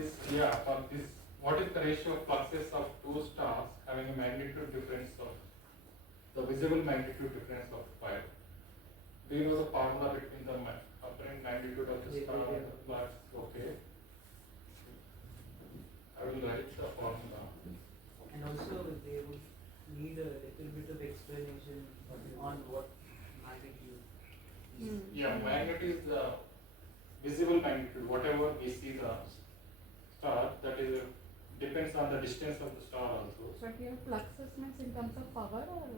for this, what is the ratio of fluxes of two stars having a magnitude difference of the visible magnitude difference of 5? Do you know the formula between the apparent magnitude of the star and the flux? Okay. I will write the formula. And also they would need a little bit of explanation on what magnitude is. Yeah, magnitude is the visible magnitude. Whatever we see the star, that is depends on the distance of the star also. But here fluxes means in terms of power or?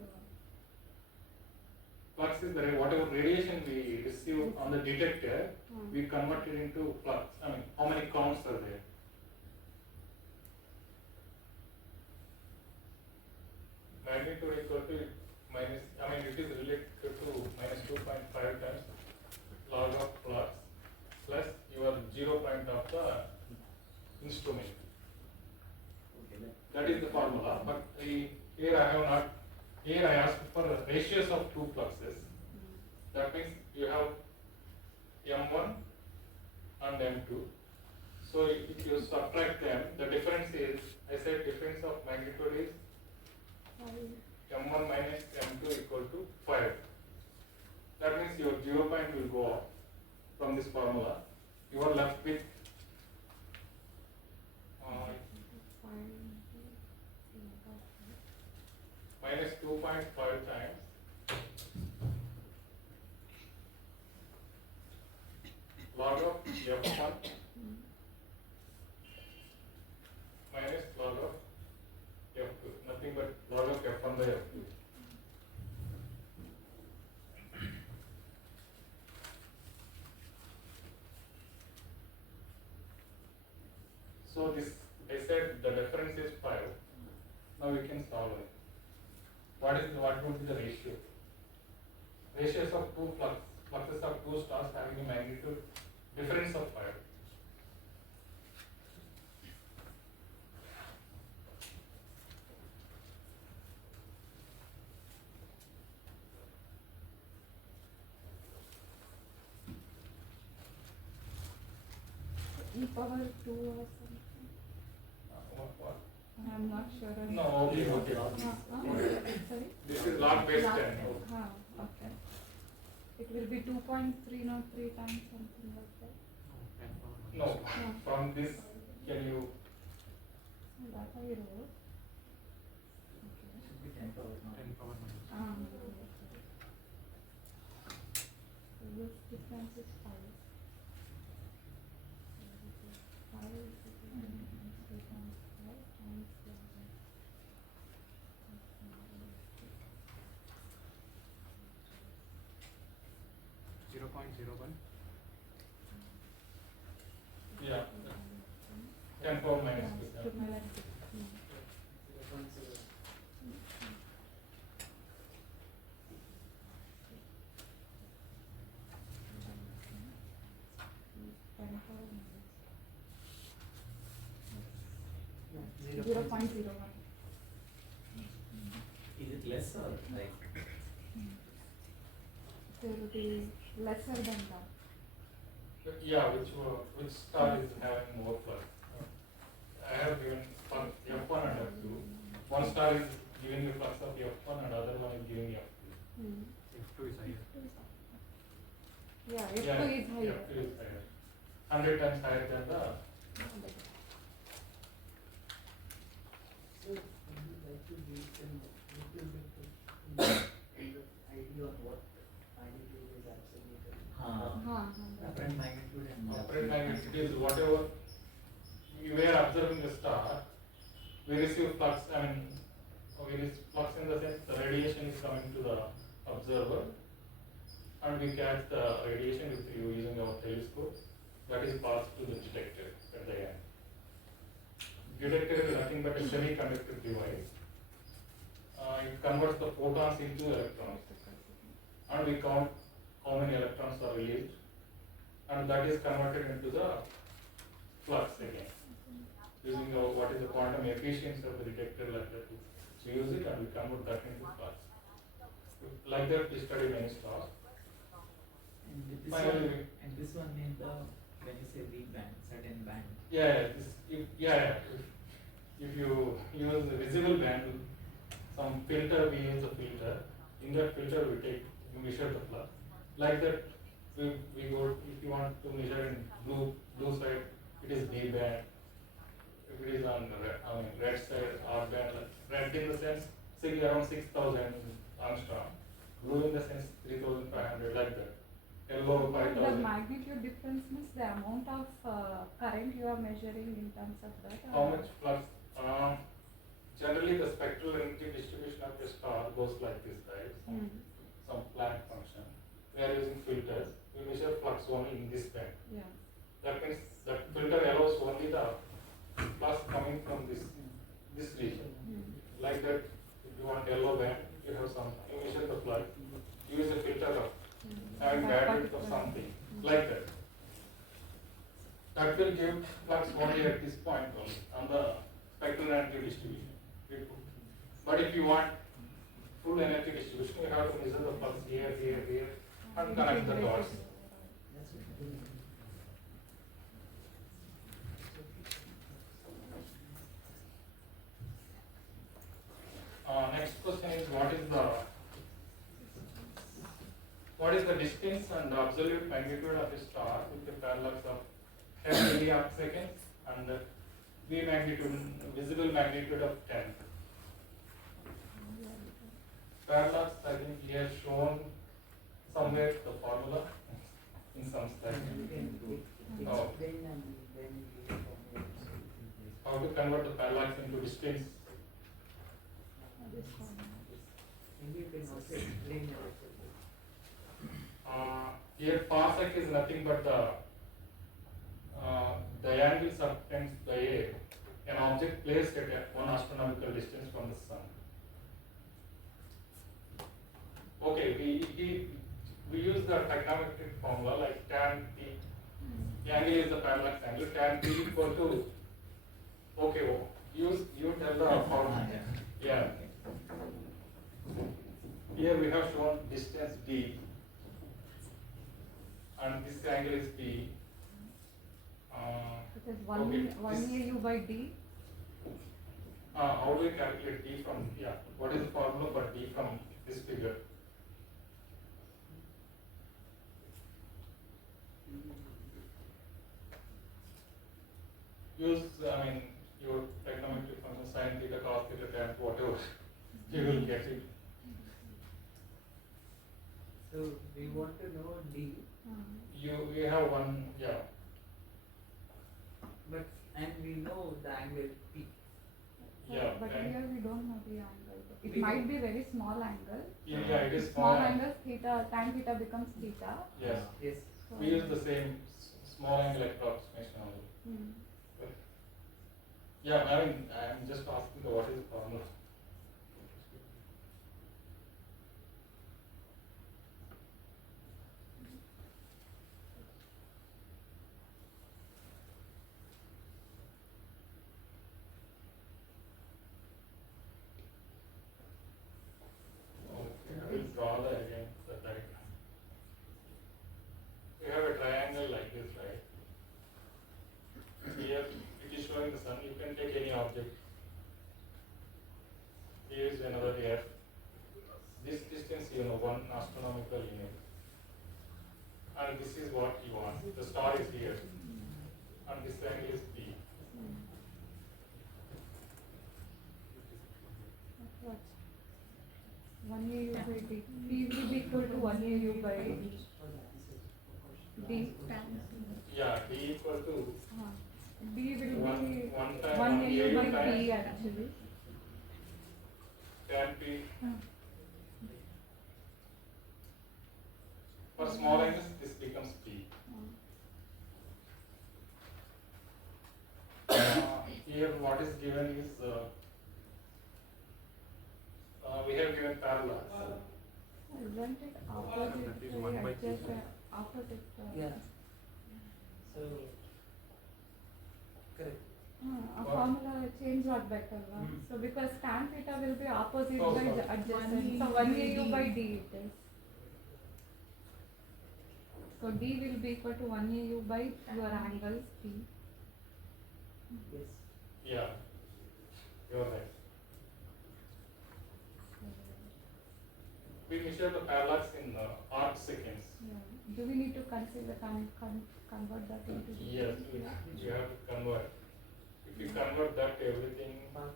Flux is the whatever radiation we receive on the detector, we convert it into flux. I mean, how many counts are there? Magnitude equal to minus, I mean, it is related to minus 2.5 times log of flux plus your 0 point of the instrument. That is the formula, but here I have not, here I asked for ratios of two fluxes. That means you have M1 and M2. So if you subtract them, the difference is, I said difference of magnitude is M1 minus M2 equal to 5. That means your 0 point will go off from this formula. You are left with minus 2.5 times log of F1 minus log of F2. Nothing but log of F1 by F2. So this, I said the difference is 5. Now we can solve it. What would be the ratio? Ratios of two fluxes of two stars having a magnitude difference of 5. E power 2 or something. What? I'm not sure. No, okay. Sorry? This is log base 10. Okay. It will be 2.303 times something like that. No, from this, can you? That I wrote. Should be 10 power. 10 power minus. So this difference is 5. 5 is 3 times 5 times 0.01. Yeah. 10 power minus 2. Yeah. 0.01. Is it less or like? It will be lesser than that. Yeah, which star is having more flux? I have given flux F1 and F2. One star is giving you flux of F1 and other one is giving you F2. F2 is higher. Yeah, F2 is higher. F2 is higher. 100 times higher than the. So would you like to give them a little bit of idea on what magnitude is absolute? Apparent magnitude and Apparent magnitude is whatever you were observing the star, we receive flux, I mean, we receive flux in the sense the radiation is coming to the observer and we catch the radiation with you using our telescope that is passed to the detector at the end. Detector is nothing but a semiconductor device. It converts the photons into electrons and we count how many electrons are released and that is converted into the flux again. Using what is the quantum efficiency of the detector like that. We use it and we convert that into flux. Like that we study many stars. And this one in the, when you say weak band, certain band. If you use the visible band, some filter, we use a filter. In that filter, we measure the flux. Like that, we go, if you want to measure in blue side, it is B band. If it is on red side, R band. Red in the sense, say around 6,000 Armstrong. Blue in the sense 3,500, like that. Yellow The 5,000. magnitude difference means the amount of current you are measuring in terms of that. How much flux? Generally, the spectral energy distribution of a star goes like this, right? Some Planck function. We are using filters. We measure flux only in this band. Yeah. That means that filter allows only the flux coming from this region. Like that, if you want yellow band, you have some. You measure the flux. Use a filter of having bandwidth of something like that. That will give flux only at this point only on the spectral energy distribution. But if you want full energy distribution, you have to measure the flux here, and connect the dots. That's it. Next question is what is the distance and the absolute magnitude of a star with a parallax of 10 milliarc seconds and the visible magnitude of 10. Parallax, I think he has shown somewhere the formula in some slide. Oh. How to convert the parallax into distance? Maybe you can also explain yourself. Here parsec is nothing but the angle subtends the air. An object placed at 1 astronomical distance from the sun. Okay, we use the trigonometric formula like tan p. The angle is the parallax angle. Tan p equal to. Okay, you tell the formula. Yeah. Here we have shown distance d, and this angle is p. It is 1 AU by D. How do we calculate d from? Yeah. What is the formula for d from this figure? Use your trigonometric function sin theta, cos theta, tan, whatever. You will get it. So we want to know D, We have one, yeah. but and we know the angle P. Yeah. But and here we don't know the angle. It We might don't. be very small angle. yeah, it is Small small. angle theta, tan theta becomes theta. Yes. Yes. So We use the same small angle approximation only. Yeah, I'm just asking what is the formula. Okay, I will draw the diagram. We have a triangle like this, right? Here it is showing the sun. You can take any object. Here is another earth. This distance, 1 astronomical unit. And this is what you want. The star is here. And this angle is P. what? 1 AU by D. P will be equal to 1 AU by D. Yeah, D equal to D will be one time 1 AU by times P actually. tan P. For small angles, this becomes P. Here, what is given is we have given parallax. Isn't it opposite? That is 1 by Adjust, theta. opposite. Yeah. So correct. A formula change what better, no? So because tan theta will be opposite Oh, by sorry. the adjacent. So 1 AU by D it is. So D will be equal to 1 AU by your angles P. Yes. Yeah, you're right. We measure the parallax in arc seconds. Yeah. Do we need to consider convert that into? Yes, you have to convert. If you convert that everything, Arc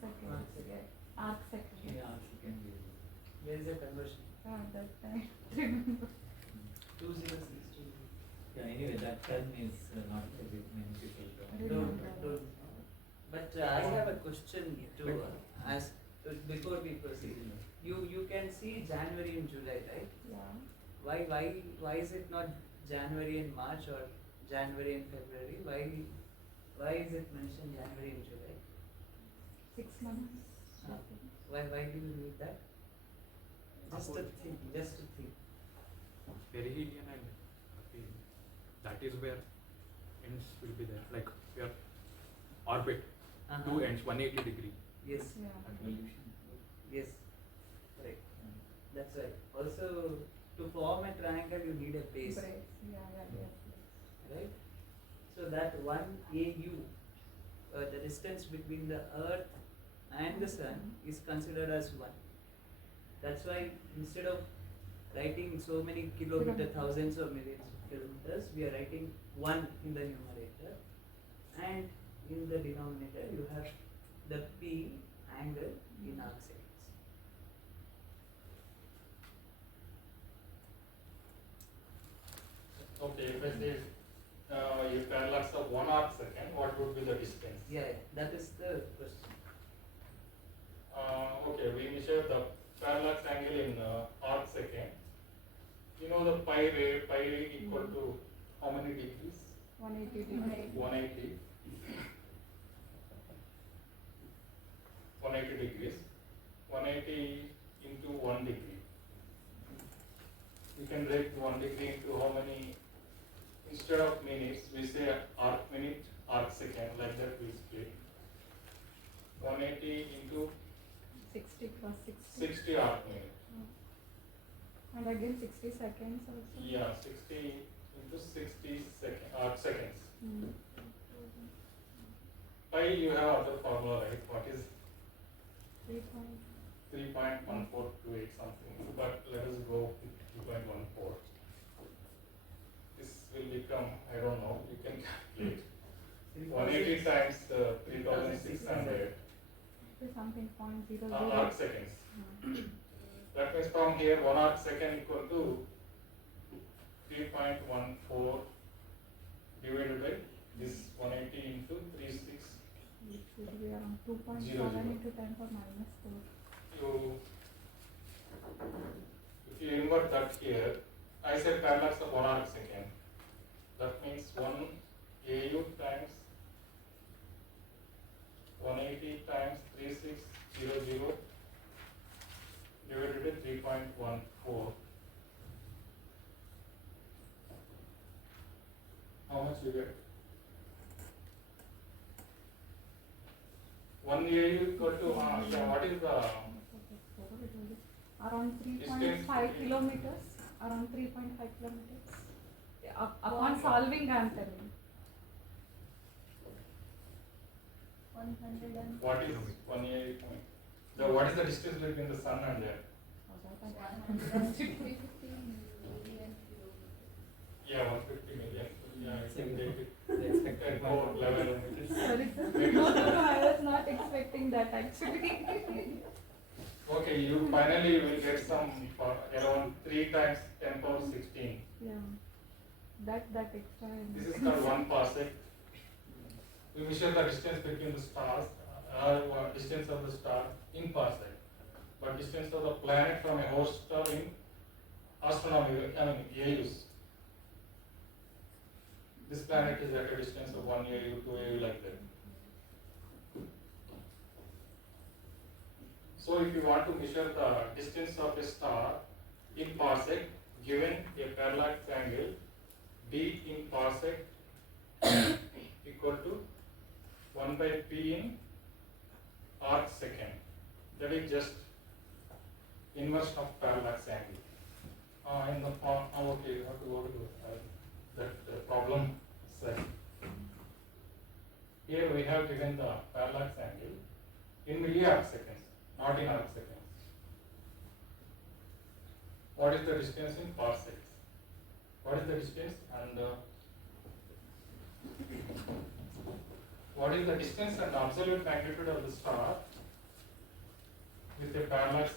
seconds. Yeah. Arc seconds. Yeah, second. Where is the conversion? That I remember. 2062. Yeah, anyway, that term is not very many people I don't. remember. Don't. But I have a question to ask before we proceed. You can see January and July, right? Yeah. Why is it not January and March or January and February? Why is it mentioned January and July? 6 months. Why do you need that? Just a thing. Perihelion and aphelion. That is where ends will be there. Like your orbit, two ends, 180 degree. Yes. Yeah. Evolution. Yes. Correct. That's right. Also, to form a triangle, you need a base, Brace. Yeah. Yes. right? So that 1 AU, the distance between the Earth and the Sun is considered as 1. That's why instead of writing so many kilometers, thousands or millions of kilometers, we are writing 1 in the numerator, and in the denominator you have the P angle in arc seconds. okay, if I say if parallax of 1 arc second, what would be the distance? Yeah, that is the question. Okay, we measure the parallax angle in arc second. You know the pi rate equal to how many degrees? 180 degrees. 180. 180 degrees. 180 into 1 degree. You can break 1 degree into how many? Instead of minutes, we say arc minute, arc second, like that we split. 180 into 60 plus 60. 60 arc minute. And again 60 seconds also. Yeah, 60 into 60 arc seconds. Pi, you have other formula, right? What is 3.1428 something, but let us go with 3.14. This will become, I don't know, you can calculate. 180 times 3600 Something 0.00. arc seconds. That means from here 1 arc second equal to 3.14 divided by this 180 into 36. It should be around 2.7 0, 0. into 10 power minus 4. If you invert that here, I said parallax of 1 arc second. That means 1 AU times 180 times 3600 divided by 3.14. How much you get? 1 AU equal to, what is the Around 3.5 kilometers. Around 3.5 kilometers. Upon solving, I am telling. 100 and. what is 1 AU? What is the distance between the sun and earth? Yeah, 150 million. Yeah, I can take it. The expected 10 4 11 meters. Sorry, sir. No, I was not expecting that actually. Okay, you finally will get some around 3 times 10 power 16. Yeah. That extra. This is called 1 parsec. We measure the distance between the stars, distance of the star in parsec, but distance of the planet from a host star in astronomical, AUs. This planet is at a distance of 1 AU, 2 AU, like that. So if you want to measure the distance of a star in parsec, given a parallax angle d in parsec equal to 1 by p in arc second. That is just inverse of parallax angle. In the form, okay, you have to go to that problem set. here we have given the parallax angle in milliarc seconds, not in arc seconds. What is the distance in parsecs? What is the distance and what is the distance and absolute magnitude of the star with a parallax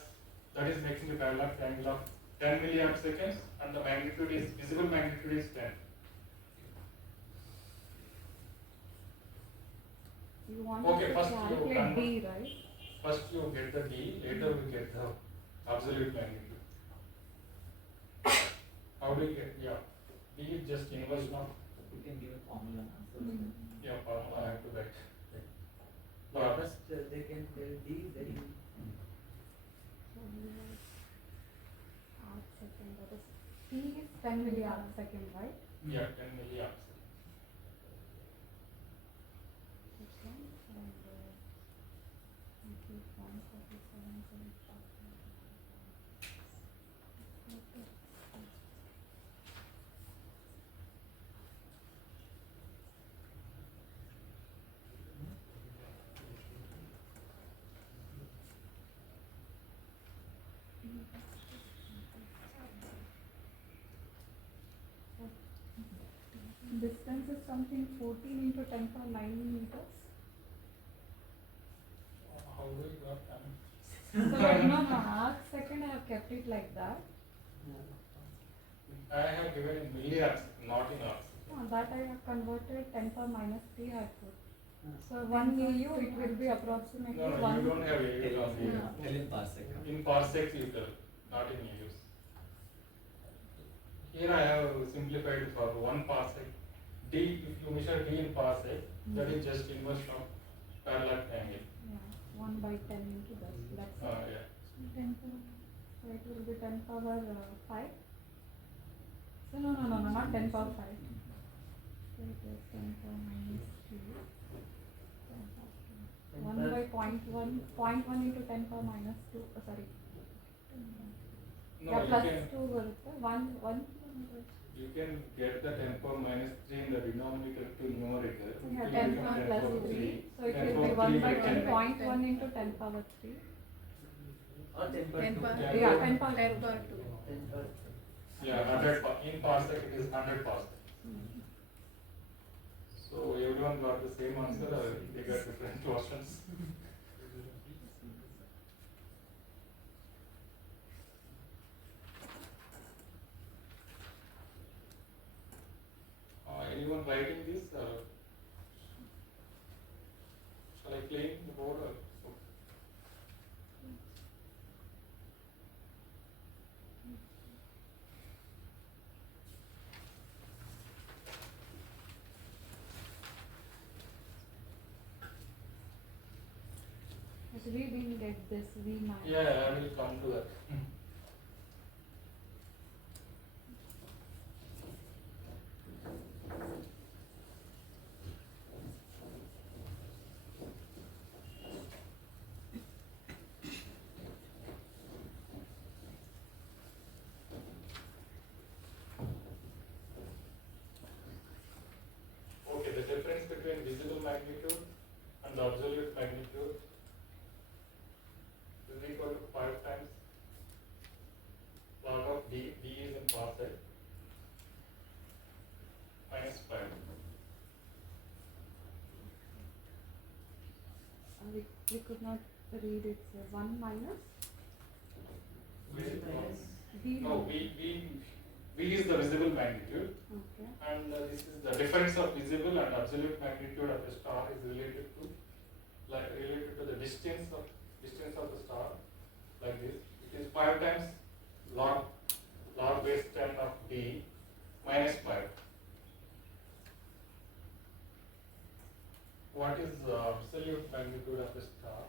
that is making the parallax angle of 10 milliarc seconds and the magnitude is visible magnitude is 10. You want Okay, to first you calculate convert- D, right? First you get the D, later we get the absolute magnitude. How do you get, yeah, D is just inverse of, You can give a formula now, so. Mm. yeah, formula I have to write. Yeah, first they can tell D, then So we have arc second, that is T is 10 milliarc second, right? Yeah, 10 milliarc. Second and okay, 147.75. Okay. Distance is something 14 into 10 power 9 meters. How do you got time? So like, no, arc second I have kept it like that. I have given in milliarcs, not in arcs. That I have converted 10 power minus 3 I put. So 1 AU it will be approximately No, no, 1. you don't have AU on here. Tell in parsec. In parsecs you tell, not in AUs. Here I have simplified for 1 parsec. D, if you measure D in parsec, that is just inverse from parallax angle. Yeah, 1 by 10 into this. That's it. Yeah. 10 power. So it will be 10 power 5. So no, not 10 power 5. So it is 10 power minus 2. 1 by 0.1, 0.1 into 10 power minus 2, sorry. No, Yeah, you plus can, 2 ಬರುತ್ತೆ 1 you can get the 10 power minus 3 in the denominator to numerator. yeah, It 10 will power become plus 10 power 3, so it 10 will be power 1 3 by by 10, 10. 0.1 into 10 power 3. or 10 per 10 2. per, Yeah. Yeah, 10 power 10 per 2. 10 per Yeah, 100 in parsec it is 100 parsec. So everyone got the same answer or they got different versions? Anyone writing this? Shall I clean the board or? But we didn't get this V max. Yeah, I will come to that. Okay, the difference between visible magnitude and the absolute magnitude is equal to 5 times log of D. D is in parsec minus 5. We could not read it. So 1 minus V. No, V is the visible magnitude, Okay. and this is the difference of visible and absolute magnitude of a star is related to the distance of the star, like this. It is 5 times log base 10 of D minus 5. What is the absolute magnitude of a star?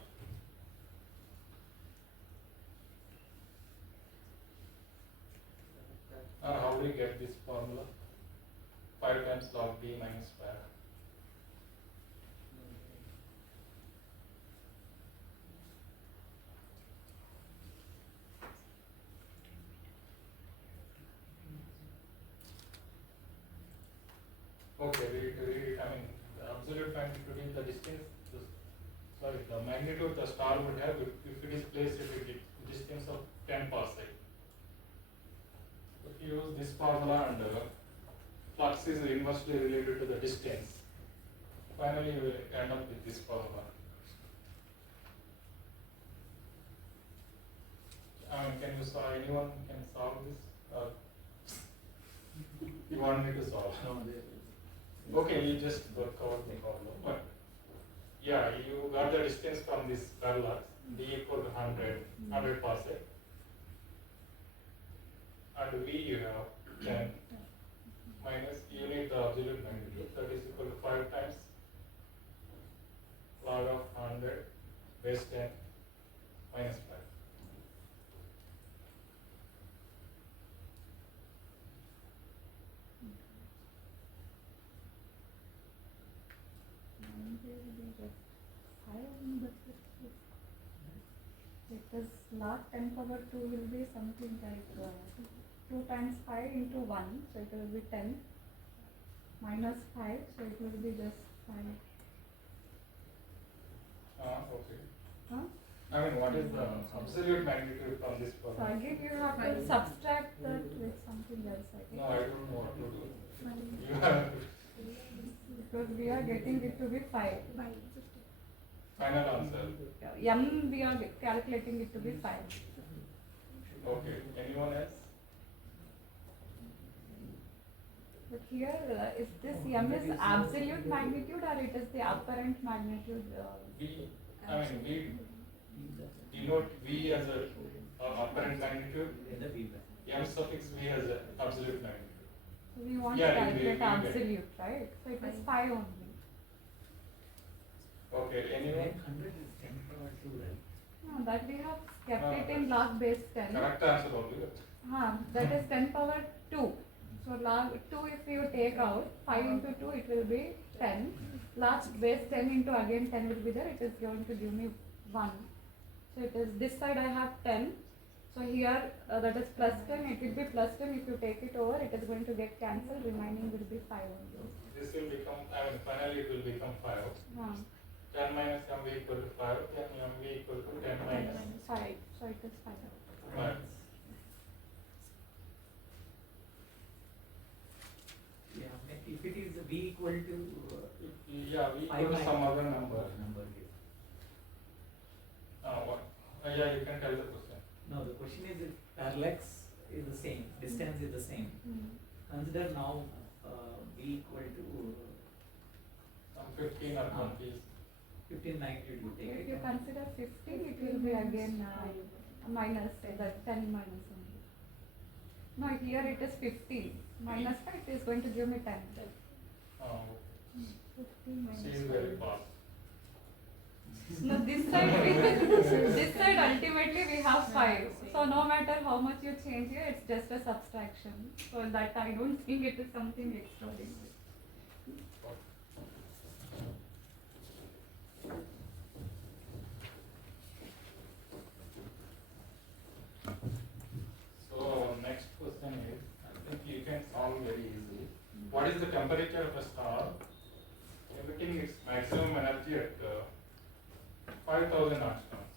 How do we get this formula? 5 times log D minus 5. Okay, read it. I mean, the absolute magnitude is the distance, the magnitude the star would have if it is placed at a distance of 10 parsec. If you use this formula and flux is inversely related to the distance, finally you will end up with this formula. Can you solve? Anyone can solve this? You want me to solve? No, Okay, you just cover the problem. But yeah, you got the distance from this parallax, d equal to 100 parsec, and v you have 10 minus, you need the absolute magnitude, that is equal to 5 times log of 100 base 10 minus 5. Because log 10 power 2 will be something like 2 times 5 into 1, so it will be 10 minus 5, so it will be just 5. Okay. Huh? I mean, what is the absolute magnitude from this So problem? again you have to subtract that with something else, I think. No, I don't know what to do. You have Because we are getting it to be 5. final answer. M we are calculating it to be 5. Okay. Anyone else? But here, is this M is absolute magnitude or it is the apparent magnitude? We denote V as a apparent magnitude, M suffix V as a absolute magnitude. So we want Yeah, to calculate we absolute, right? So it is 5 only. Okay, anyone? 100 is 10 power 2, right? No, that we have kept it in log base 10. Correct answer only. That is 10 power 2. So log 2 if you take out, 5 into 2 it will be 10. Log base 10 into again 10 will be there, it is going to give me 1. So it is, this side I have 10. So here that is plus 10, it will be plus 10. If you take it over, it is going to get cancelled, remaining will be 5 only. This will become, finally it will become 5. Ah. 10 minus MV equal to 5, 10 MV equal to 10 minus 5. So it is 5. 5. Yeah, if it is V equal to Yeah, we equal to some other number. here. What? Yeah, you can tell the question. No, the question is if parallax is the same, distance is the same. Consider now V equal to Some 15 or 20. 15 magnitude you take If it. you consider 15, it will be again minus that 10 minus only. No, here it is 15. Minus 5 it is going to give me 10. 15 minus She is 5. very fast. No, this side this side ultimately we have 5. So no matter how much you change here, it's just a subtraction. So that I don't think it is something extraordinary. So next question is, I think you can solve very easily. What is the temperature of a star emitting its maximum energy at 5,000 angstroms?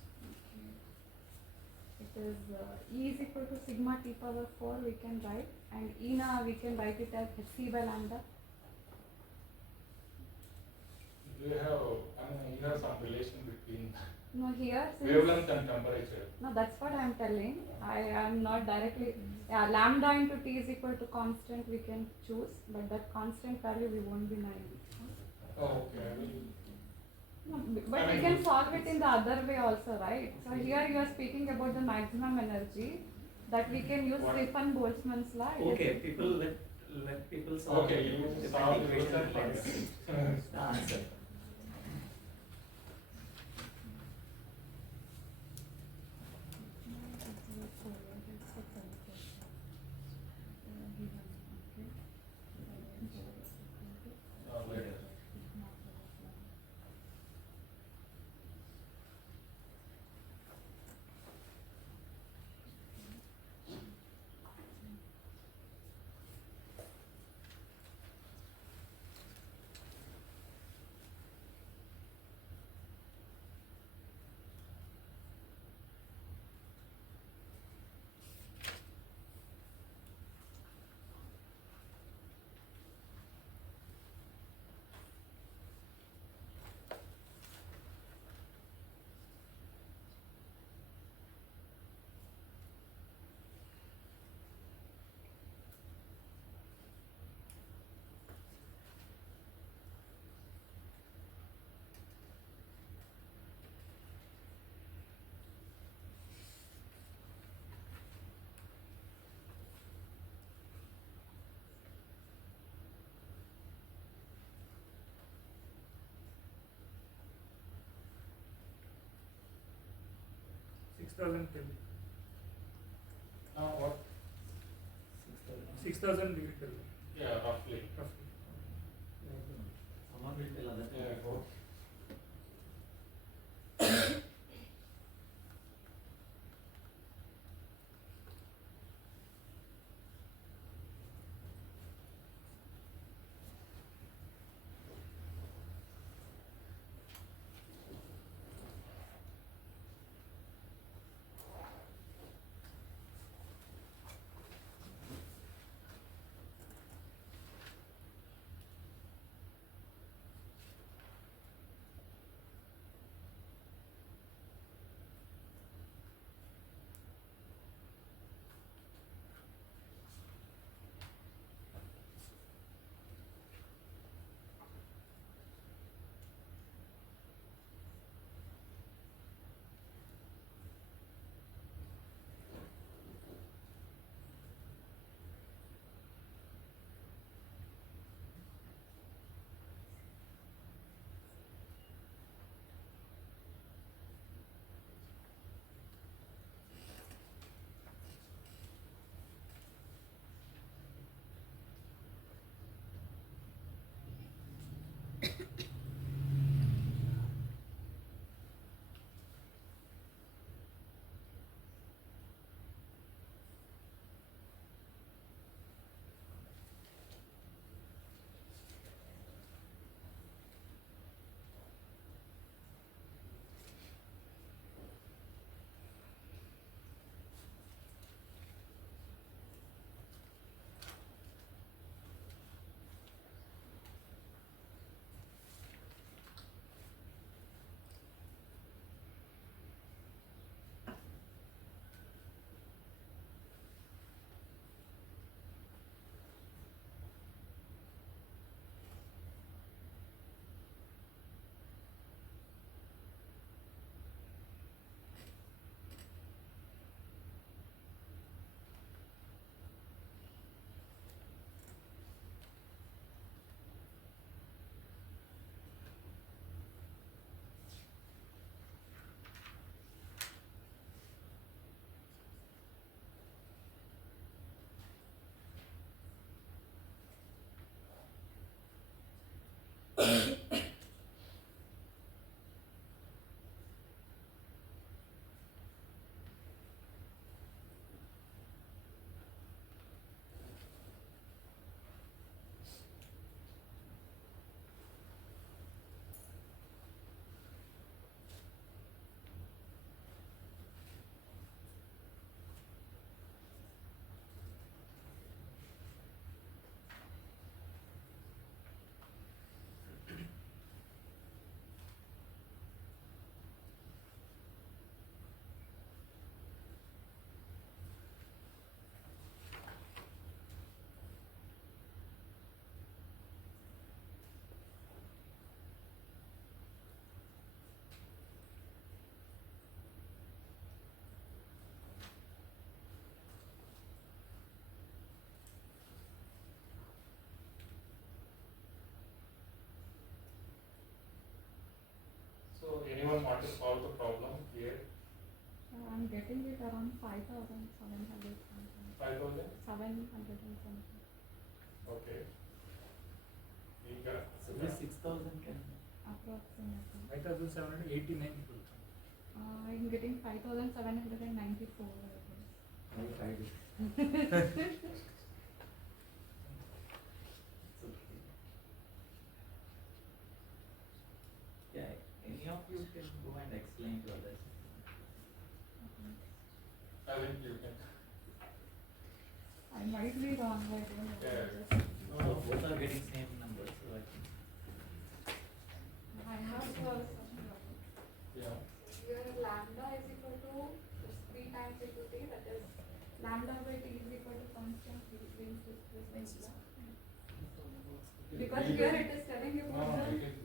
It is E is equal to sigma T power 4 we can write, and E now we can write it as C by lambda. You have some relation between No, here since wavelength and temperature. no, that's what I am telling. I am not directly. Yeah, lambda into T is equal to constant we can choose, but that constant value we won't be knowing. Oh, okay. No, but we can solve it in the other way also, right? So here you are speaking about the maximum energy that we can use What? Stefan-Boltzmann's law. It is- Okay, people let people solve. Okay, it. you Different solve the equation, question. let's the answer. Later. 6,000 Kelvin. What? 6,000 degree Kelvin, Yeah, roughly. roughly. Someone will tell other Yeah, people. go. So anyone want to solve the problem here? I'm getting it around 5,700 something. 5,000? 700 and something. Okay. ಈಗ So this 6,000 can. Approximately. 5,789 people. I'm getting 5,794. I tried it. Yeah, any of you can go and explain to others. I think you can. I might be wrong, I don't know. Yeah. So both are getting same numbers, so I think. I have some problem. Yeah. Here lambda is equal to 3 times into t, that is lambda by t is equal to constant t brings this because B here by- it is telling you No, about no, the it is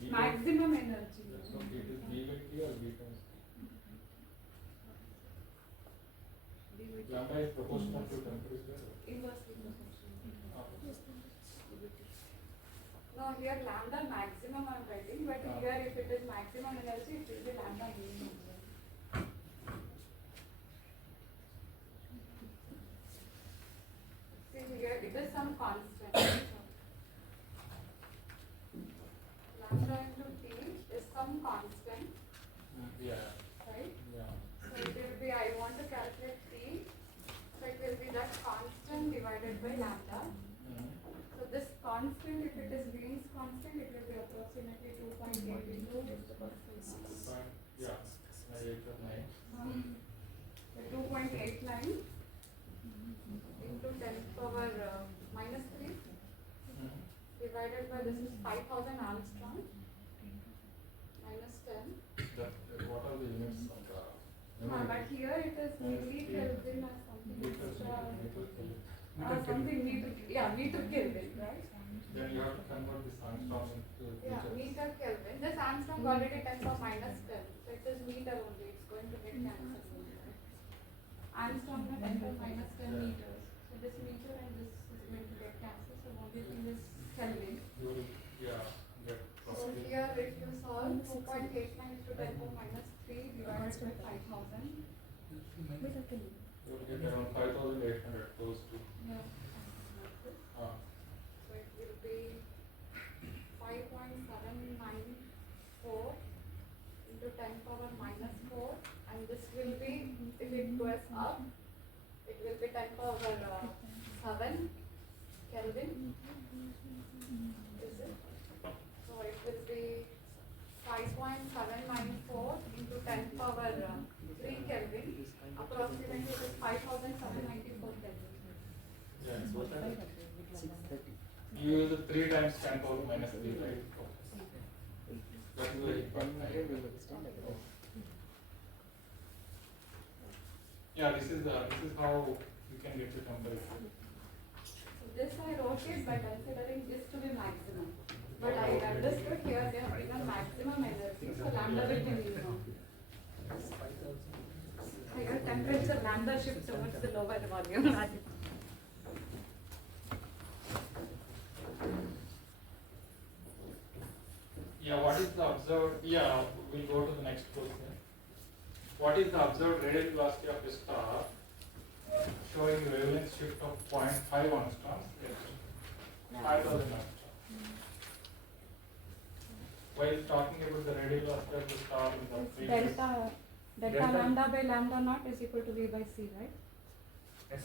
B by- maximum energy. So it is B by T or B times T. Lambda is proportional to temperature. Inversely proportional. Ah. No, here lambda maximum I'm writing, but here if it is maximum energy, it will be lambda minimum. lambda into t is some constant, Yeah, right? yeah. So it will be, I want to calculate t, so it will be that constant divided by lambda. So this constant, if it is Green's constant, it will be approximately 2.8 into 10 to the power 6. Yeah, I ate the 9. So 2.89 into 10 power minus 3 divided by this is 5,000 Armstrong minus 10. What are the units of the? But here it is millikelvin or something extra. Something meter, meter Kelvin, right? Then you have to convert this Armstrong into Yeah, meters. meter Kelvin. This Armstrong already 10 power minus 10. So it is meter only. It's going to get cancelled. Right? Armstrong na 10 power minus 10 meters. So this meter and this is going to get cancelled. So only thing is Kelvin. You will, get So roughly. here if you solve 2.89 into 10 power minus 3 divided by 5,000. You will get around 5,800 close to. Yeah. Uh, So it will be 5.794 into 10 power minus 4, and this will be, if it goes up, it will be 10 power 7 Kelvin. Is it? So it will be 5.794 into 10 power 3 Kelvin. Approximately it is 5,794 Kelvin. yeah. What are the 630. You use it 3 times 10 power minus 3, right? That is very important. Yeah, this is how you can get the comparison. So this I wrote it by considering this to be maximum. But I understood here they have given maximum energy, so lambda will be minimum. Higher temperature, lambda shift towards the lower volume. Yeah, what is the observed? Yeah, we'll go to the next question. What is the observed radial velocity of a star showing wavelength shift of 0.5 angstroms? Yes. 5,000 angstroms. While talking about the radial velocity of the star in the previous. Delta lambda by lambda naught is equal to V by C, right? Yes.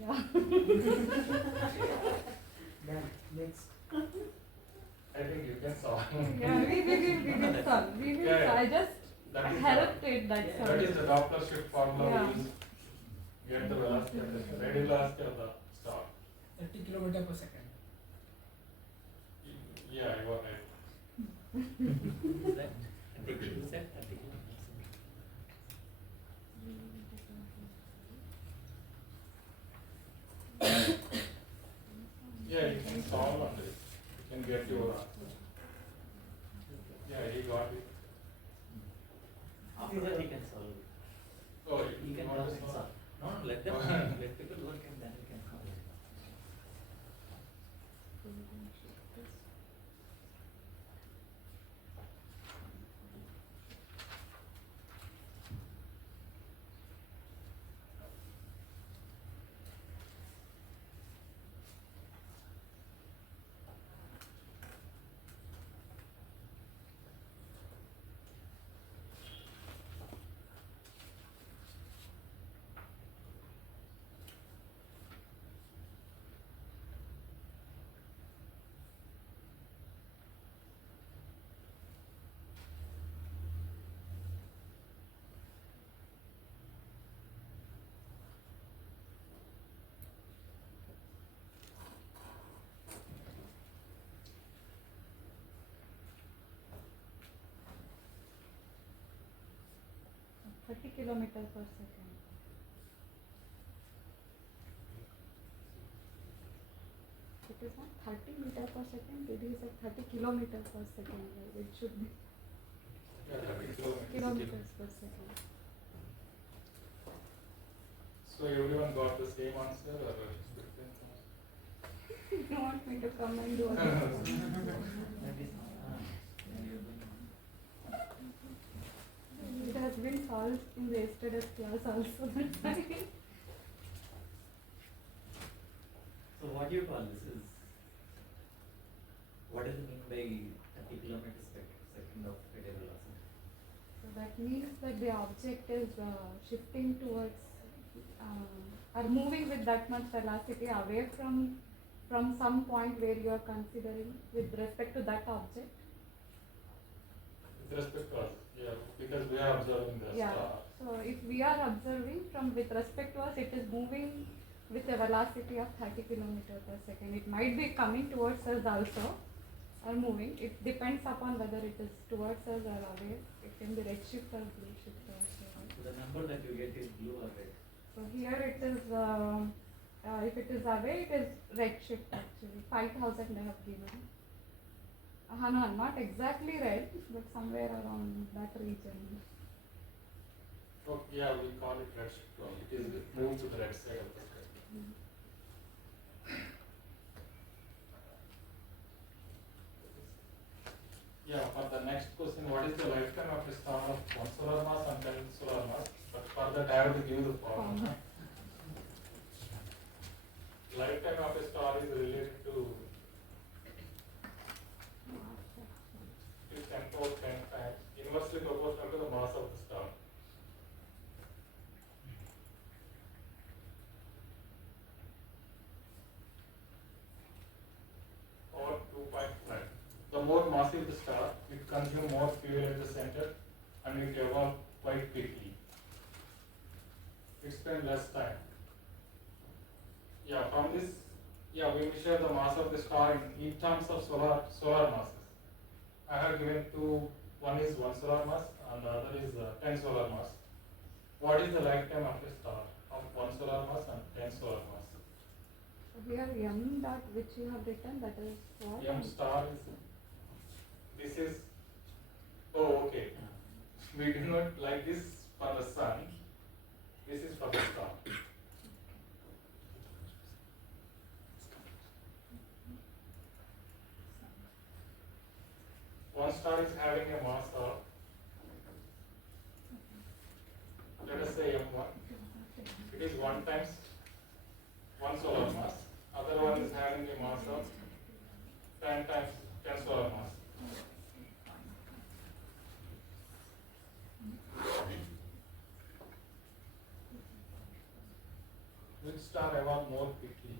Yeah. Then next. I think you can solve. Yeah, we will solve. We will Yeah, solve. I just That is helped it, that's all. That is the Doppler shift formula Yeah. we use. Get the velocity of the radial velocity of the star. 30 kilometer per second. Yeah, you are right. is that? You said 30 kilometers. Yeah, you can solve on this. You can get your answer. Yeah, he got it. After that he can solve it. Oh, He can want come to and solve? solve. No, let them let people work and then we can solve it. Thirty kilometers per second. It is not 30 meters per second, it is at 30 kilometers per second, right? It should be Yeah, 30 kilometers. kilometers per second. So everyone got the same answer or different answer? You want me to come and do it? Maybe It has been solved in the yesterday's class also, that's why. so what do you call this is? What does it mean by 30 kilometers that means that the object is shifting towards or moving with that much velocity away from some point where you are considering with respect to that object. With respect to us, yeah, because we are observing the Yeah. star. So if we are observing from with respect to us, it is moving with a velocity of 30 kilometers per second. It might be coming towards us also or moving. It depends upon whether it is towards us or away. It can be redshift or blue shift also. So the number that you get is blue or red? So here it is, if it is away, it is redshift actually. 5,000 they have given. No, not exactly red, but somewhere around that region. Oh, yeah, we call it red shift. It is moved to the red side of the sky. Yeah, for the next question, what is the lifetime of a star of 1 solar mass and 10 solar mass? But for that I have to give the formula. Lifetime of a star is related to 10 power 10 times, inversely proportional to the mass of the star. Or 2.5. The more massive the star, it consumes more fuel at the center and it evolves quite quickly. It spends less time. Yeah, from this, yeah, we measure the mass of the star in terms of solar masses. I have given two, one is 1 solar mass and the other is 10 solar mass. What is the lifetime of a star of 1 solar mass and 10 solar mass? So here m dot which you have written, that is what? M star is, this is, oh okay, we do not like this for the sun, this is for the star. One star is having a mass of, let us say M1, it is 1 times 1 solar mass, other one is having a mass of 10 times 10 solar mass. Which star evolve more quickly?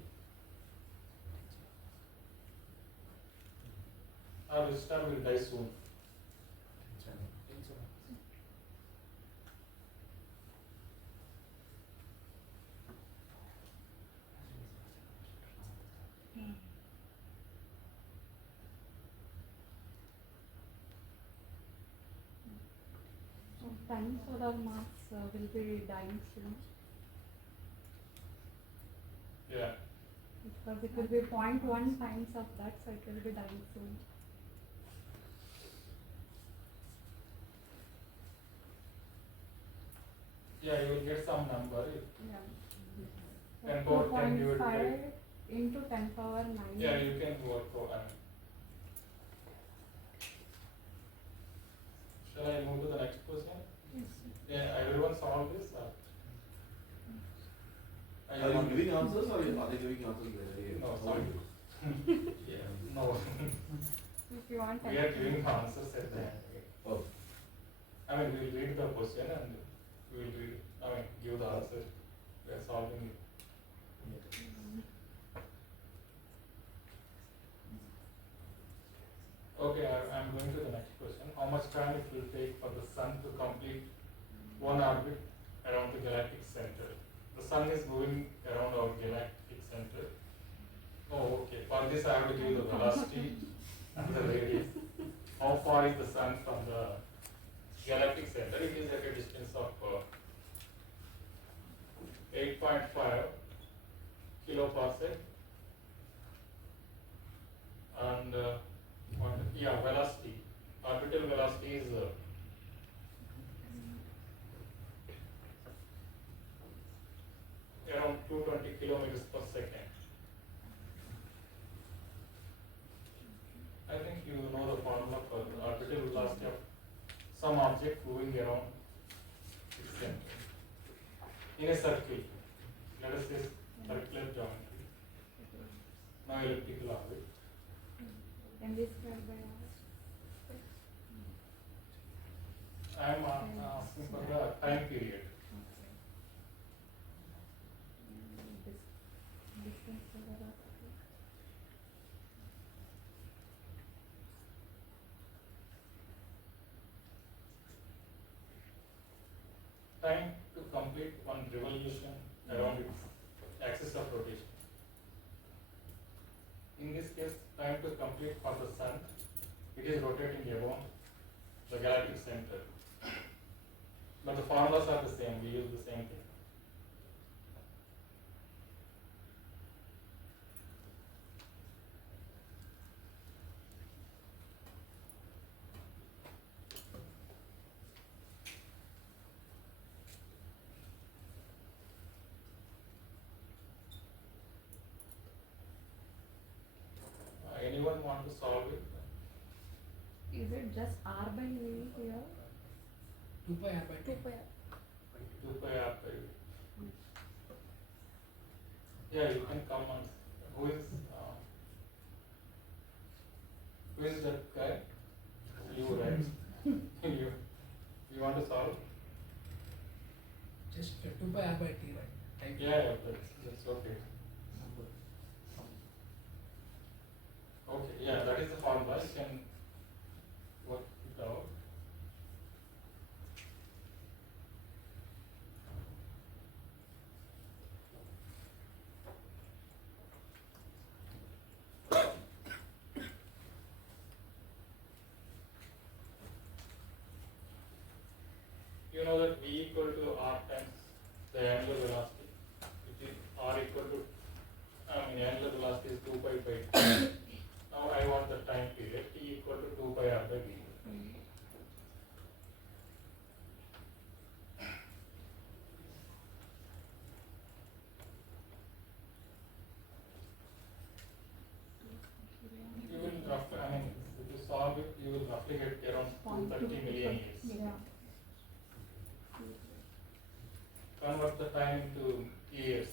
Or which star will die soon? So 10 solar mass will be dying soon. Yeah. Because it will be 0.1 times of that, so it will be dying soon. Yeah, you will get some number. Yeah. 10 power 10 divided by. 2.5 into 10 power 9. Yeah, you can work out. Shall I move to the next question? Yes. Yeah, everyone solve this? Are you giving answers or are they giving answers later? No, sorry. Yeah, no. If you want, We are giving answers at the end. Oh. I mean, we'll read the question and we'll read, give the answer. We are solving it. Okay, I'm going to the next question. How much time it will take for the sun to complete one orbit around the galactic center? The sun is moving around our galactic center. Oh, okay. For this I have to give the velocity and the radius. How far is the sun from the galactic center? It is at a distance of 8.5 kiloparsec. And velocity. Orbital velocity is around 220 kilometers per second. I think you know the formula for the orbital velocity of some object moving around its center in a circle. Let us say circular geometry. Now elliptical orbit. mv square by r. I am asking for the time period. Distance over a- Time to complete one revolution around its axis of rotation. In this case, time to complete for the sun, it is rotating around the galactic center. But the formulas are the same, we use the same thing. Anyone want to solve it? Is it just R by V here? 2 pi r by 2 2. pi. 2 pi r by V. Yeah, you can come on. Who is that guy? You, right? you want to solve? Just 2 pi r by t, right? Type. Yeah, that's okay. Okay, yeah, that is the formula. You can work it out. You know that V equal to R times the angular velocity, which is R equal to, angular velocity is 2 pi by t. Now I want the time period, T equal to 2 pi R by V. You will roughly, if you solve it, you will roughly get around 230 million years. Yeah. Convert the time into years.